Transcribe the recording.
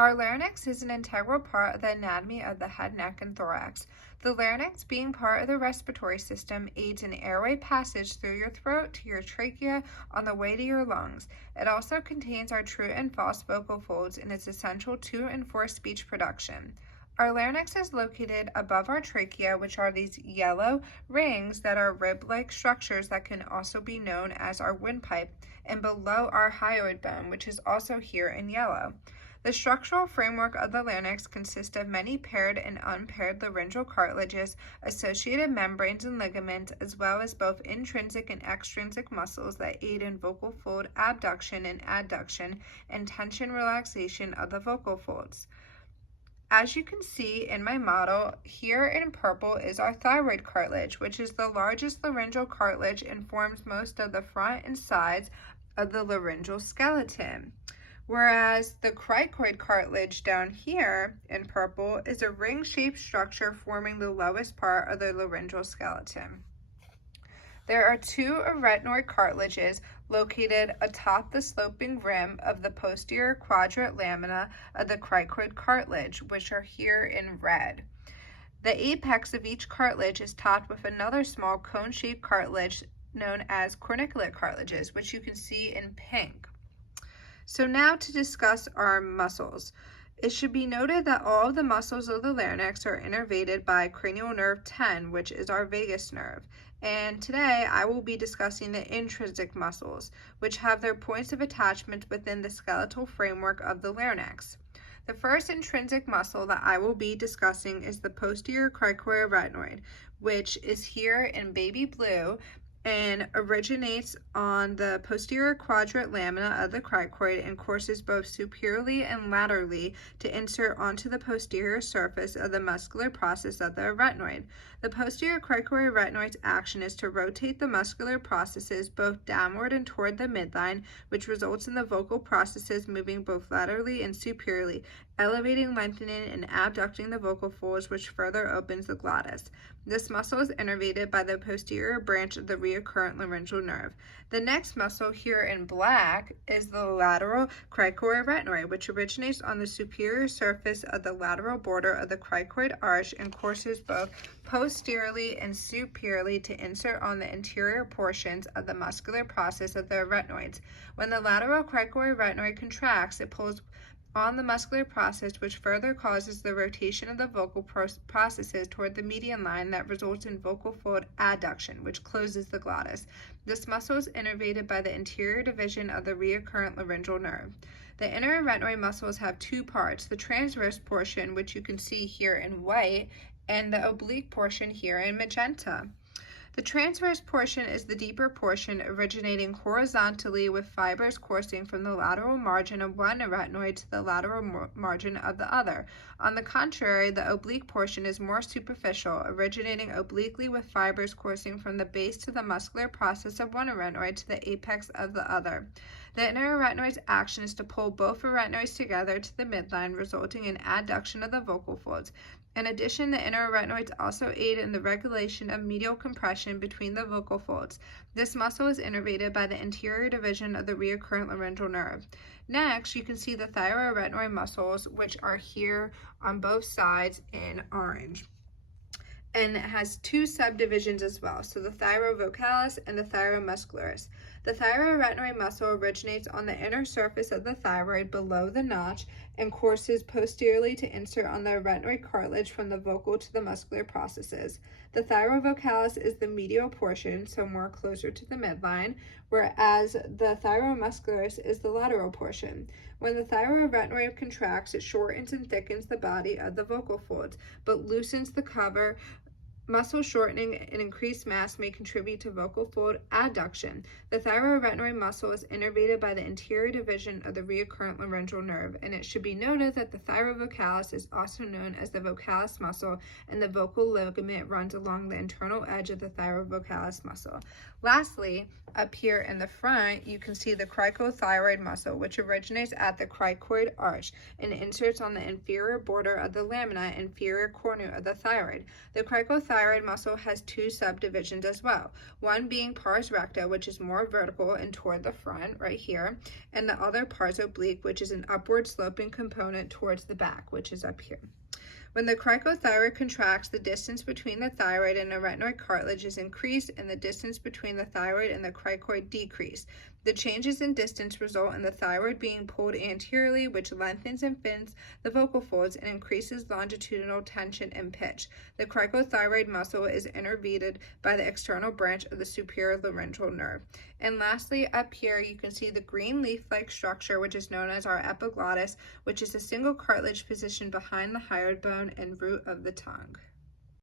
Our larynx is an integral part of the anatomy of the head, neck, and thorax. The larynx, being part of the respiratory system, aids in airway passage through your throat to your trachea on the way to your lungs. It also contains our true and false vocal folds and is essential to and for speech production. Our larynx is located above our trachea, which are these yellow rings that are rib-like structures that can also be known as our windpipe, and below our hyoid bone, which is also here in yellow. The structural framework of the larynx consists of many paired and unpaired laryngeal cartilages, associated membranes and ligaments, as well as both intrinsic and extrinsic muscles that aid in vocal fold abduction and adduction and tension relaxation of the vocal folds. As you can see in my model, here in purple is our thyroid cartilage, which is the largest laryngeal cartilage and forms most of the front and sides of the laryngeal skeleton. Whereas the cricoid cartilage down here in purple is a ring-shaped structure forming the lowest part of the laryngeal skeleton. There are two arytenoid cartilages located atop the sloping rim of the posterior quadrant lamina of the cricoid cartilage, which are here in red. The apex of each cartilage is topped with another small cone-shaped cartilage known as corniculate cartilages, which you can see in pink. So now to discuss our muscles. It should be noted that all of the muscles of the larynx are innervated by cranial nerve 10, which is our vagus nerve. And today I will be discussing the intrinsic muscles, which have their points of attachment within the skeletal framework of the larynx. The first intrinsic muscle that I will be discussing is the posterior cricoid, which is here in baby blue and originates on the posterior quadrant lamina of the cricoid and courses both superiorly and laterally to insert onto the posterior surface of the muscular process of the arytenoid. The posterior cricoid action is to rotate the muscular processes both downward and toward the midline, which results in the vocal processes moving both laterally and superiorly, elevating, lengthening, and abducting the vocal folds, which further opens the glottis. This muscle is innervated by the posterior branch of the recurrent laryngeal nerve. The next muscle here in black is the lateral cricoid, which originates on the superior surface of the lateral border of the cricoid arch and courses both posteriorly and superiorly to insert on the interior portions of the muscular process of the arytenoids. When the lateral cricoid contracts, it pulls on the muscular process, which further causes the rotation of the vocal processes toward the median line that results in vocal fold adduction, which closes the glottis. This muscle is innervated by the anterior division of the recurrent laryngeal nerve. The inner arytenoid muscles have two parts, the transverse portion, which you can see here in white, and the oblique portion here in magenta. The transverse portion is the deeper portion originating horizontally with fibers coursing from the lateral margin of one arytenoid to the lateral margin of the other. On the contrary, the oblique portion is more superficial, originating obliquely with fibers coursing from the base to the muscular process of one arytenoid to the apex of the other. The inner arytenoid's action is to pull both arytenoids together to the midline, resulting in adduction of the vocal folds. In addition, the inner arytenoids also aid in the regulation of medial compression between the vocal folds. This muscle is innervated by the anterior division of the recurrent laryngeal nerve. Next, you can see the thyroarytenoid muscles, which are here on both sides in orange. And it has two subdivisions as well, so the thyrovocalis and the thyromuscularis. The thyroarytenoid muscle originates on the inner surface of the thyroid below the notch and courses posteriorly to insert on the arytenoid cartilage from the vocal to the muscular processes. The thyrovocalis is the medial portion, so more closer to the midline, whereas the thyromuscularis is the lateral portion. When the thyroarytenoid contracts, it shortens and thickens the body of the vocal folds, but loosens the cover. Muscle shortening and increased mass may contribute to vocal fold adduction. The thyroarytenoid muscle is innervated by the anterior division of the recurrent laryngeal nerve, and it should be noted that the thyrovocalis is also known as the vocalis muscle, and the vocal ligament runs along the internal edge of the thyrovocalis muscle. Lastly, up here in the front, you can see the cricothyroid muscle, which originates at the cricoid arch and inserts on the inferior border of the lamina inferior cornu of the thyroid. The cricothyroid cricothyroid muscle has two subdivisions as well, one being pars recta, which is more vertical and toward the front right here, and the other pars oblique, which is an upward sloping component towards the back, which is up here. When the cricothyroid contracts, the distance between the thyroid and the arytenoid cartilage is increased, and the distance between the thyroid and the cricoid decreased. The changes in distance result in the thyroid being pulled anteriorly, which lengthens and thins the vocal folds and increases longitudinal tension and pitch. The cricothyroid muscle is innervated by the external branch of the superior laryngeal nerve. And lastly, up here, you can see the green leaf-like structure, which is known as our epiglottis, which is a single cartilage positioned behind the hyoid bone and root of the tongue.